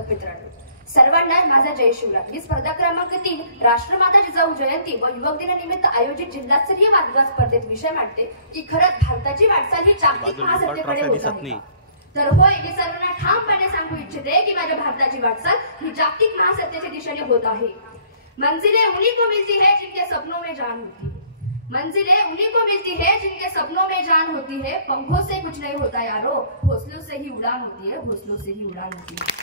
स्पर्धक मित्रांनो, सर्वांना माझा जय शिवराय. ही स्पर्धा क्रमांक 3 राष्ट्रमाता जिजाऊ जयंती व युवक दिनानिमित्त आयोजित जिल्हास्तरीय वादविवाद स्पर्धेत विषय मांडते की खरंच भारताची वाटचाल ही जागतिक महासत्तेकडे होत आहे. तर होय, मी सर्वांना ठामपणे सांगू इच्छिते की माझ्या भारताची वाटचाल ही जागतिक महासत्तेच्या दिशेने होत आहे. मंजिलें उन्हीं को मिलती है जिनके सपनों में जान होती है. मंजिलें उन्हीं को मिलती है जिनके सपनों में जान होती है. पंखों से कुछ नहीं होता यारो, हौसलों से ही उड़ान होती है, हौसलों से ही उड़ान होती है.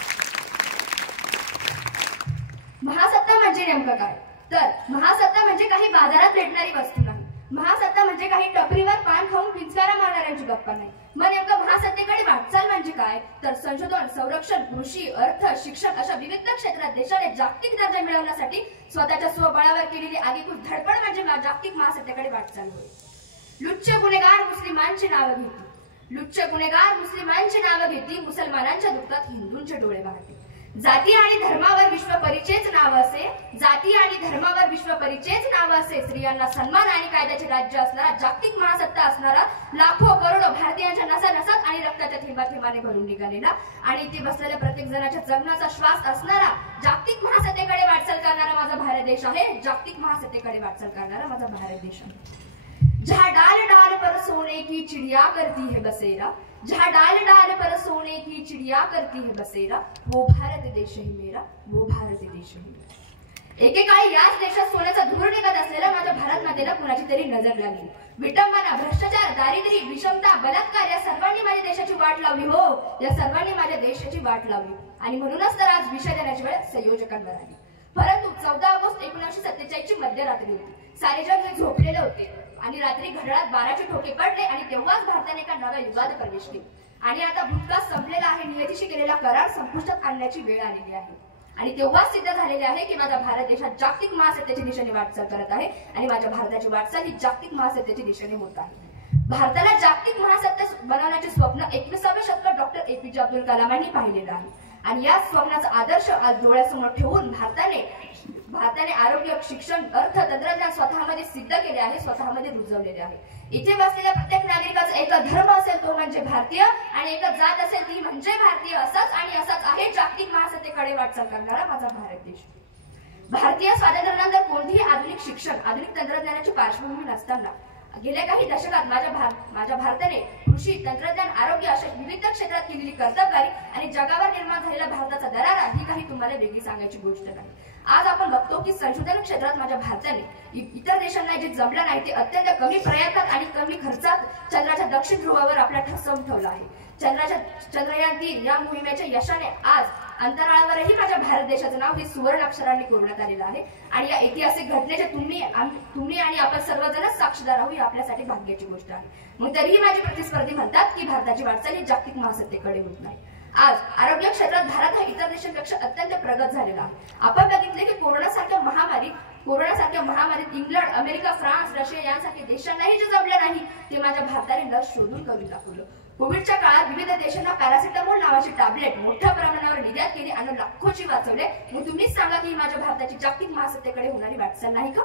महासत्ता म्हणजे नेमकं काय? तर महासत्ता म्हणजे काही बाजारात भेटणारी वस्तू नाही. महासत्ता म्हणजे काही टपरीवर पान खाऊन पिंजकारा मारणाऱ्यांची गप्पा नाही. मग नेमकं महासत्तेकडे वाटचाल म्हणजे काय? तर संशोधन, संरक्षण, कृषी, अर्थ, शिक्षण अशा विविध क्षेत्रात देशाने जागतिक दर्जा मिळवण्यासाठी स्वतःच्या स्वबळावर केलेली आगीतून धडपड म्हणजे जागतिक महासत्तेकडे वाटचाल होय. लुच्च गुन्हेगार मुस्लिमांची नावं घेती, लुच्च गुन्हेगार मुस्लिमांची नावं घेती, मुसलमानांच्या दुःखात हिंदूंचे डोळे वाहते. जाती आणि धर्मावर विश्व परिचयच नाव असे, जाती आणि धर्मावर विश्व परिचयच नाव असे. स्त्रियांना सन्मान आणि कायद्याचे राज्य असणारा, जागतिक महासत्ता असणारा, लाखो करोडो भारतीयांच्या नसानसात आणि रक्ताच्या थेंबाथेंबाने भरून निघालेला आणि इथे बसलेल्या प्रत्येक जणाच्या जगण्याचा श्वास असणारा, जागतिक महासत्तेकडे वाटचाल करणारा माझा भारत देश आहे. जागतिक महासत्तेकडे वाटचाल करणारा माझा भारत देश आहे. जहाँ डाल डाल पर सोने की चिड़िया करती है बसेरा, जहाँ डाल डाल पर सोने की चिड़िया करती है बसेरा, वो भारत देश है मेरा, वो भारत देश है मेरा. एकेकाळी याच देशात सोन्याचा धूर निघत असलेल्या माझ्या भारत मातेला कुणाची तरी नजर लागली. विटंबना, भ्रष्टाचार, दारिद्र्य, विषमता, बलात्कार या सर्वांनी माझ्या देशाची वाट लावली. हो, या सर्वांनी माझ्या देशाची वाट लावली आणि म्हणूनच तर आज विषय देण्याची वेळ संयोजकांवर आली. परंतु 14 ऑगस्ट 1947 ची मध्यरात्री होती. सारे जग हे झोपलेले होते आणि रात्री घड्याळात 12चे ठोके पडले आणि तेव्हाच भारताने एका नव्या युगात प्रवेश केला आणि आता भूतकाळ संपलेला आहे. नियतीशी केलेला करार संपुष्टात आणण्याची वेळ आलेली आहे आणि तेव्हाच सिद्ध झालेले आहे की माझा भारत देशात जागतिक महासत्तेच्या दिशेने वाटचाल करत आहे आणि माझ्या भारताची वाटचाल ही जागतिक महासत्तेच्या दिशेने होत आहे. भारताला जागतिक महासत्ता बनवण्याचे स्वप्न 21व्या शतकात डॉक्टर APJ अब्दुल कलामांनी पाहिलेलं आहे आणि या स्वप्नाचा आदर्श आज डोळ्यासमोर ठेवून भारताने आरोग्य, शिक्षण, अर्थ, तंत्रज्ञान स्वतःमध्ये सिद्ध केले आहे, स्वतःमध्ये रुजवलेले आहे. इथे बसलेल्या प्रत्येक नागरिकाचा एक धर्म असेल तो म्हणजे भारतीय आणि एक जात असेल ती म्हणजे भारतीय. असाच आणि असाच आहे जागतिक महासत्तेकडे वाटचाल करणारा माझा भारत देश. भारतीय स्वातंत्र्यानंतर कोणतीही आधुनिक शिक्षण, आधुनिक तंत्रज्ञानाची पार्श्वभूमी नसताना गेल्या काही दशकात माझ्या भारताने कृषी, तंत्रज्ञान, आरोग्य अशा विविध क्षेत्रात केलेली कर्तबगारी आणि जगावर निर्माण झालेला भारताचा दरारा ही काही तुम्हाला वेगळी सांगायची गोष्ट नाही. आज आपण बघतो की संशोधन क्षेत्रात माझ्या भारताने इतर देशांना जे जमलं नाही ते अत्यंत कमी प्रयत्नात आणि कमी खर्चात चंद्राच्या दक्षिण ध्रुवावर आपल्या ठसवून ठेवलं आहे. चंद्रयान 3 या मोहिमेच्या यशाने आज अंतराळावरही माझ्या भारत देशाचं नाव हे सुवर्ण अक्षरांनी कोरण्यात आलेलं आहे आणि या ऐतिहासिक घटनेचे तुम्ही आणि आपण सर्वजण साक्षीदार आहोत. ही आपल्यासाठी भाग्याची गोष्ट आहे. मग तरीही माझे प्रतिस्पर्धी म्हणतात की भारताची वाटचाल ही जागतिक महासत्तेकडे होत नाही. आज आरोग्य क्षेत्रात भारत हा इतर देशांपेक्षा अत्यंत प्रगत झालेला आहे. आपण बघितले की कोरोनासारख्या महामारीत इंग्लंड, अमेरिका, फ्रान्स, रशिया यांसारख्या देशांनाही जे जमलं नाही ते माझ्या भारताने लस शोधून करून दाखवलं. कोविडच्या काळात विविध देशांना पॅरासिटामॉल नावाची टॅबलेट मोठ्या प्रमाणावर निर्यात केली आणि लाखो जीव वाचवले. मग तुम्हीच सांगा की माझ्या भारताची जागतिक महासत्तेकडे होणारी वाटचाल नाही का?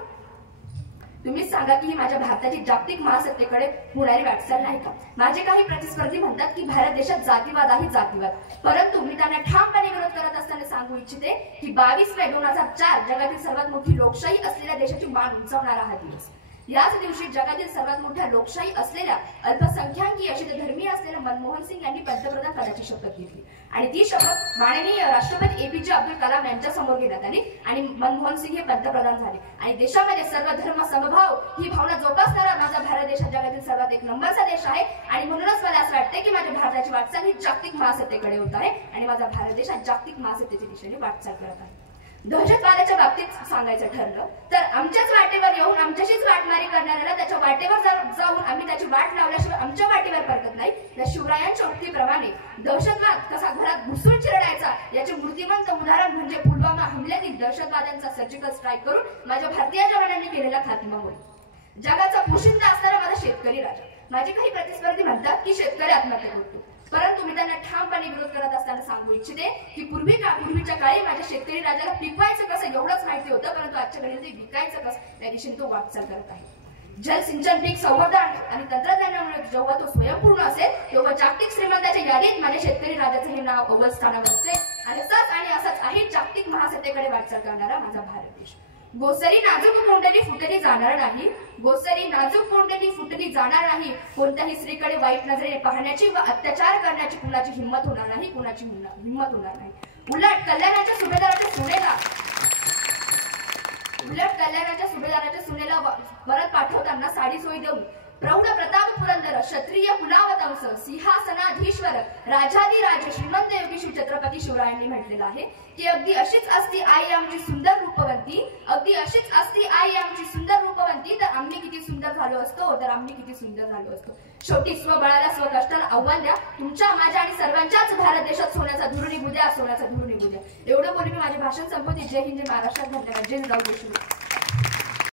तुम्हीच सांगा की ही माझ्या भारताची जागतिक महासत्तेकडे होणारी वाटचाल नाही का? माझे काही प्रतिस्पर्धी म्हणतात की भारत देशात जातीवाद आहे, जातीवाद. परंतु मी त्यांना ठामपणे विरोध करत असताना सांगू इच्छिते की 22 मे 2004 जगातील सर्वात मोठी लोकशाही असलेल्या देशाची मान उंचावणारा हा दिवस. याच दिवशी जगातील सर्वात मोठ्या लोकशाही असलेल्या अल्पसंख्याकी अशी धर्मीय असलेल्या मनमोहन सिंग यांनी पंतप्रधान पदाची शपथ घेतली आणि ती शपथ माननीय राष्ट्रपती APJ अब्दुल कलाम यांच्या समोर घेण्यात आली आणि मनमोहन सिंग हे पंतप्रधान झाले आणि देशामध्ये सर्व धर्म समभाव ही भावना जोपासणारा माझा भारत देश जगातील सर्वात 1 नंबरचा देश आहे आणि म्हणूनच मला असं वाटते की माझ्या भारताची वाटचाल ही जागतिक महासत्तेकडे होत आहे आणि माझा भारत देश जागतिक महासत्तेच्या दिशेने वाटचाल करत आहे. दहशतवादाच्या बाबतीत सांगायचं ठरलं तर आमच्याच वाटेवर येऊन आमच्याशीच वाटमारी करणाऱ्याला त्याच्या वाटेवर जाऊन आम्ही त्याची वाट लावल्याशिवाय आमच्या वाटेवर परतत नाही. या शिवरायांच्या उक्तीप्रमाणे दहशतवाद कसा घरात घुसून चिरडायचा याचे मूर्तिमंत उदाहरण म्हणजे पुलवामा हमल्यातील दहशतवाद्यांचा सर्जिकल स्ट्राईक करून माझ्या भारतीय जवानांनी केलेला खात्मा होय. जगाचा पोशिंदा असणारा माझा शेतकरी राजा. माझे काही प्रतिस्पर्धी म्हणतात की शेतकरी आत्महत्या करतो, परंतु मी त्यांना ठामपणे विरोध करत असताना सांगू इच्छिते की पूर्वीच्या काळी माझ्या शेतकरी राजाला पिकवायचं कसं एवढंच माहिती होतं, परंतु आजच्या घडी ते विकायचं कसं या दिशेने तो वाटचाल करत आहे. जलसिंचन, पीक संवर्धन आणि तंत्रज्ञानामुळे जेव्हा तो स्वयंपूर्ण असेल तेव्हा जागतिक श्रीमंताच्या यादीत माझ्या शेतकरी राजाचे हे नाव अव्वल स्थानावर असते आणि काही जागतिक महासत्तेकडे वाटचाल करणारा माझा भारत देश. गोसरी नाजूक कोंडली फुटली जाणार नाही, गोसरी नाजूक कोंडली फुटली जाणार नाही. कोणत्याही स्त्रीकडे वाईट नजरेने पाहण्याची व अत्याचार करण्याची कुणाची हिंमत होणार नाही, कुणाची हिंमत होणार नाही. उलट कल्याणाच्या सुभेदाराच्या सुनेला परत पाठवताना साडी सोयी देऊन प्रौढ प्रताप पुरंदर क्षत्रिय कुलावतंस सिंहासनाधीश्वर राजाधिराज श्रीमंत योगी श्री छत्रपती शिवरायांनी म्हटलेलं आहे की अगदी अशीच असती आई आमची सुंदर रूपवंती, अगदी अशीच असती आई आमची सुंदर रूपवंती, तर आम्ही किती सुंदर झालो असतो, तर आम्ही किती सुंदर झालो असतो. शेवटी स्वबळाला स्वकष्टाला आव्हान द्या. तुमच्या माझ्या आणि सर्वांच्याच भारत देशात सोन्याचा धूर निघू द्या, सोन्याचा धूर निघू द्या. एवढं बोलून मी माझे भाषण संपवते. जय हिंद, जय महाराष्ट्र, धन्यवाद. जय जिजाऊ, जय शिवराय.